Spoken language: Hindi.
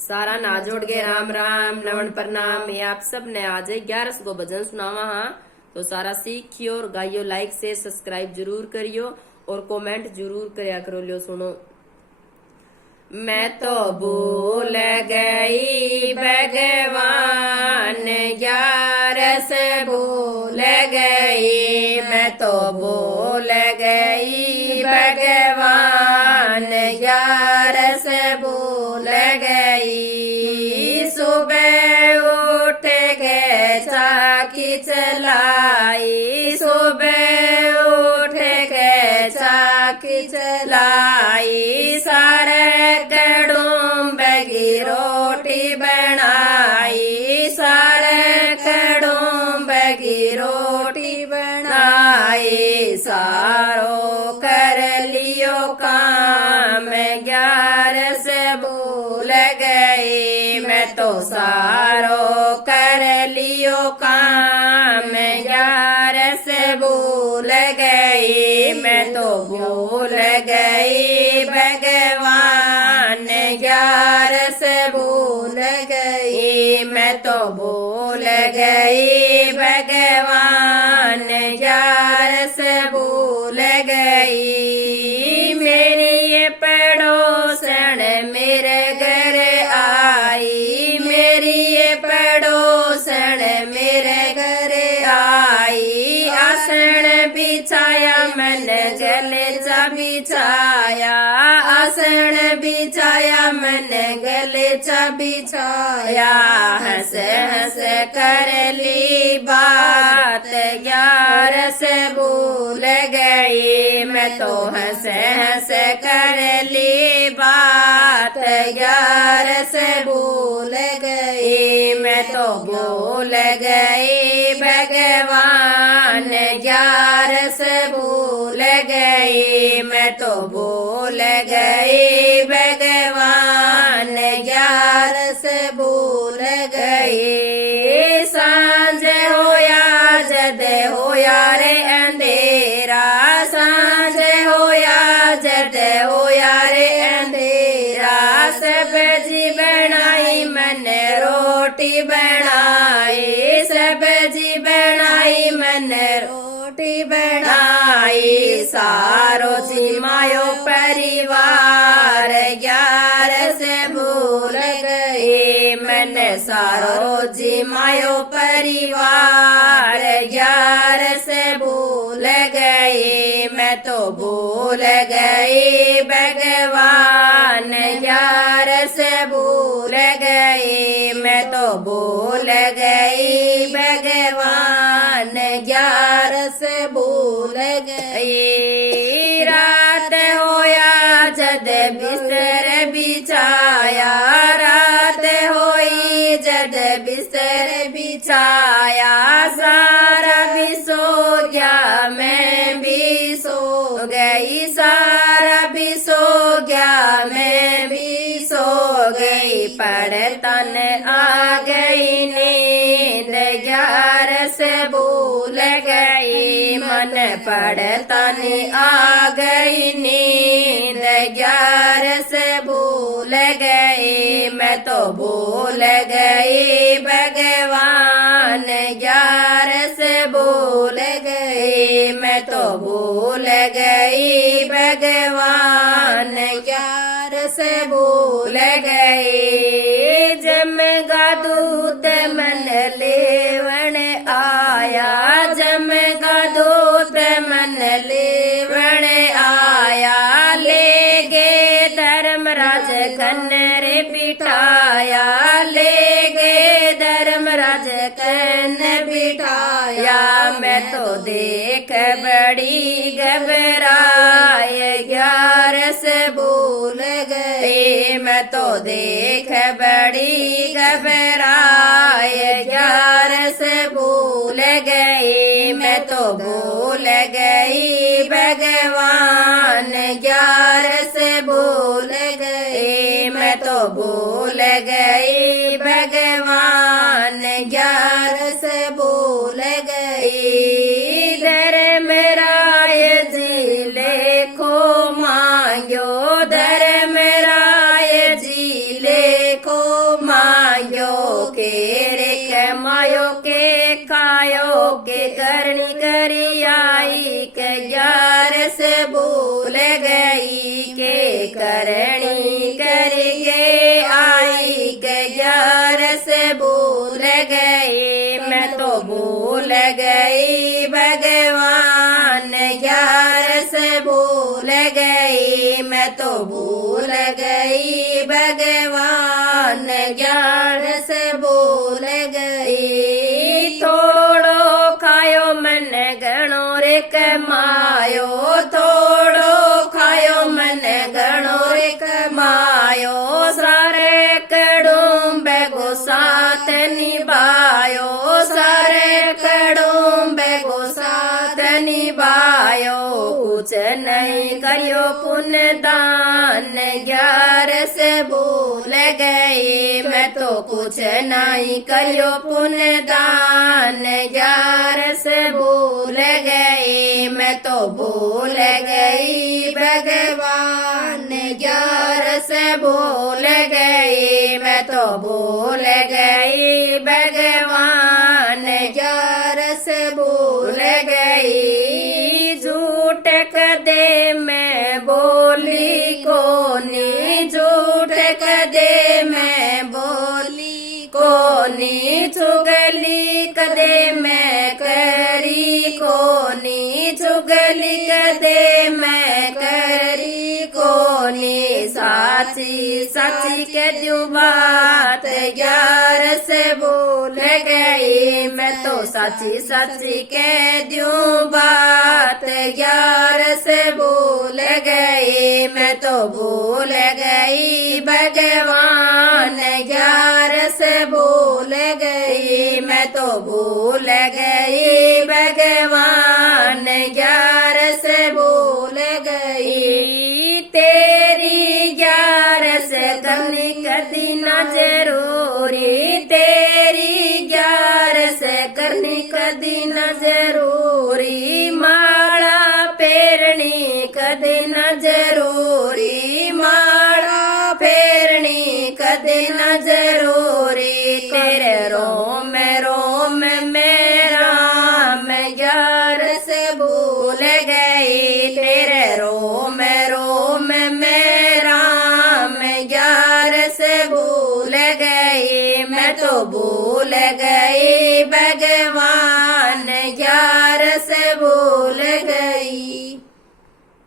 सारा ना जोड़ के राम राम लवण प्रणाम। ये आप सब ने आज 11 को भजन सुनावा। हाँ तो सारा सीखियो और गाइयो, लाइक से सब्सक्राइब जरूर करियो और कमेंट जरूर करया करो। लियो सुनो। मैं तो भूल गई भगवान 11 भूल गई। मैं तो भूल गई भगवान 11 भूल गई। सुबह उठ के चाकी चलाई, सुबह उठ के चाकी चलाई। सारे कड़ूम्ब की रोटी बनाई, सारे कड़ूम्ब की रोटी बनाई। सारो कर लियो काम 11 भूल गई। मैं तो सारो कर लियो काम 11 भूल गई। मैं तो भूल गई भगवान 11 भूल गई। मैं तो भूल गई भगवान 11 भूल गई। मेरी ये पड़ोसन मेरे घर आई, मेरी ये पड़ोसन मेरे घर आई। आसन बिछाया मन गलेचा बिछाया, आसन बिछाया मन गलेचा बिछाया। हंस हंस कर ली बात 11 भूल गई। मैं तो हंस हंस कर ली बात 11 भूल गई। मैं तो भूल गई भगवान 11 भूल गई। मैं तो भूल गई भगवान 11 भूल गई। सांझ होया जद होया रे अंधेरा, सांझ होया जद होया रे अंधेरा। सब्जी बनाई मन रोटी बनाई, सब्जी बनाई मन रोटी बनाई। सारो जिमायो परिवार 11 भूल गई। मन सारो जिमायो परिवार 11 भूल गई। मैं तो भूल गई भगवान 11 भूल गई। मैं तो भूल गई भगवान 11 भूल गई। रात होया जद बिस्तर बिछाया, रात होई जद बिस्तर बिछाया। सारा भी सो गया मैं भी सो गई, सारा भी सो गया मैं भी सो गई। पड़तन आ गई नींद 11 भूल गई। मन पड़तन आ गई नींद 11 भूल गई। मैं तो भूल गई भगवान 11 भूल गई। मैं तो भूल गई भगवान 11 भूल गई। जमगा दूत मन लेवण आया, जमगा दूत मन लेवण आया। ले गे धर्मराज कन्नर बिठाया, ले गे धर्मराज कन्न बिठाया। मैं तो देख बड़ी घबराए 11 भूल गई। मैं तो देख बड़ी घबराए 11 भूल गई। मैं तो भूल गई भगवान 11 भूल गई। मैं तो भूल गई भगवान 11 भूल गई। धर्मराय जी लेखो मांग्यो, धर्मराय जी लेखो के करनी करी आई के 11 से भूल गई के करनी करी के आई के 11 से भूल गई मैं तो भूल गई भगवान 11 से भूल गई मैं तो भूल गई भगवान 11 से भूल गई थोड़ो खायो मन घणो रे कमायो थोड़ो खायो मन घणो रे कमायो सारे कड़ों बेगो साथ निभायो सारे कड़ों बेगो साथ निभायो कुछ नहीं करियो पुण्य दान 11 से भूल गई मैं तो कुछ नहीं करियो पुण्य दान 11 से भूल गई मैं तो भूल गई भगवान 11 से भूल गई मैं तो भूल गई भगवान 11 से भूल गई झूठ कदे मैं बोली कोनी झूठ कदे मैं बोली कोनी चुगली कदे मैं करी कोनी चुगली कदे मैं करी कोनी साची साची के जो बात 11 से भूल गई मैं तो साची साची के जो बात 11 से भूल गई मैं तो भूल गई भगवान 11 से भूल गई मैं तो भूल गई भगवान 11 से भूल गई तेरी 11 से करनी कदी ना जरूरी तेरी 11 से करनी कदी ना जरूरी